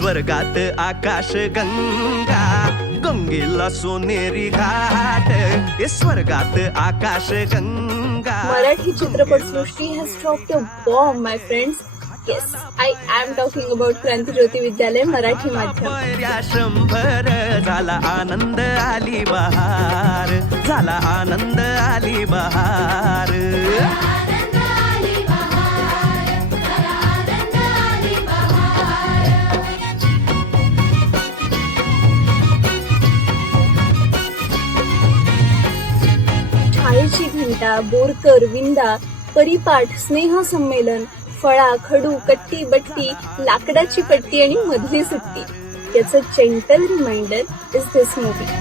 स्वर्गात आकाश गंगा, गंगेला सोनेरी घाट, स्वर्गात आकाश गंगा. मराठी चित्रपटसृष्टी has dropped a bomb, my friends. Yes, I am talking about क्रांतिज्योती विद्यालय मराठी माध्यम. पर्या 100 झाला आनंद आली बहार, झाला आनंद आली बहार. शाळेची घंटा, बोरकर, विंदा, परिपाठ, स्नेह संमेलन, फळा, खडू, कट्टी बट्टी, लाकडाची पट्टी आणि मधली सुट्टी याचं gentle reminder is this movie.